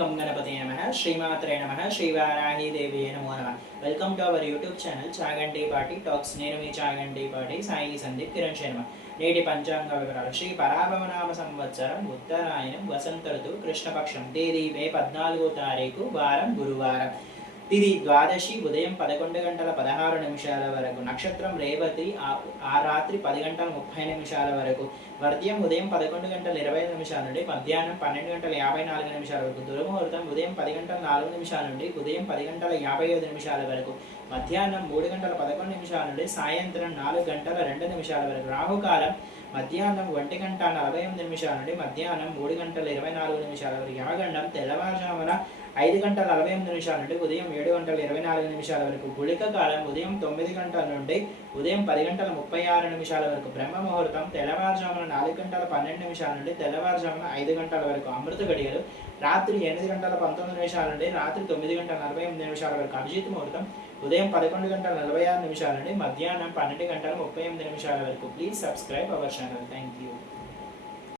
గం గణపతి నమః శ్రీమాత్రే నమః శ్రీవారాహి దేవి నమో నమః. Welcome to our YouTube channel Chaganti పాటి టాక్స్. నేను మీ చాగంటి పాటి సాయి సందీప్ కిరణ్ శర్మ. నేటి పంచాంగ వివరాలు. శ్రీ పరాభవనామ సంవత్సరం ఉత్తరాయణం వసంత ఋతువు కృష్ణపక్షం. తేదీ మే 14వ తారీఖు వారం గురువారం. తిది ద్వాదశి ఉదయం 11 గంటల 16 నిమిషాల వరకు. నక్షత్రం రేవతి ఆ రాత్రి 10 గంటల 30 నిమిషాల వరకు. వర్ధ్యం ఉదయం 11 గంటల 25 నిమిషాల నుండి మధ్యాహ్నం 12 గంటల 54 నిమిషాల వరకు. దుర్ముహూర్తం ఉదయం 10 గంటల 4 నిమిషాల నుండి ఉదయం 10 గంటల 55 నిమిషాల వరకు. మధ్యాహ్నం 3 గంటల 11 నిమిషాల నుండి సాయంత్రం 4 గంటల 2 నిమిషాల వరకు. రాహుకాలం మధ్యాహ్నం 1 గంట 48 నిమిషాల నుండి మధ్యాహ్నం 3 గంటల 24 నిమిషాల వరకు. యమగండం తెల్లవారుజామున 5 గంటల 48 నిమిషాల నుండి ఉదయం 7 గంటల 24 నిమిషాల వరకు. గుళిక కాలం ఉదయం 9 గంటల నుండి ఉదయం 10 గంటల 36 నిమిషాల వరకు. బ్రహ్మ ముహూర్తం తెల్లవారుజామున 4 గంటల 12 నిమిషాల నుండి తెల్లవారుజామున 5 గంటల వరకు. అమృత గడియలు రాత్రి 8 గంటల 19 నిమిషాల నుండి రాత్రి 9 గంటల 48 నిమిషాల వరకు. అభిజిత్ ముహూర్తం ఉదయం 11 గంటల 46 నిమిషాల నుండి మధ్యాహ్నం 12 గంటల 38 నిమిషాల వరకు. Please subscribe our channel. Thank you.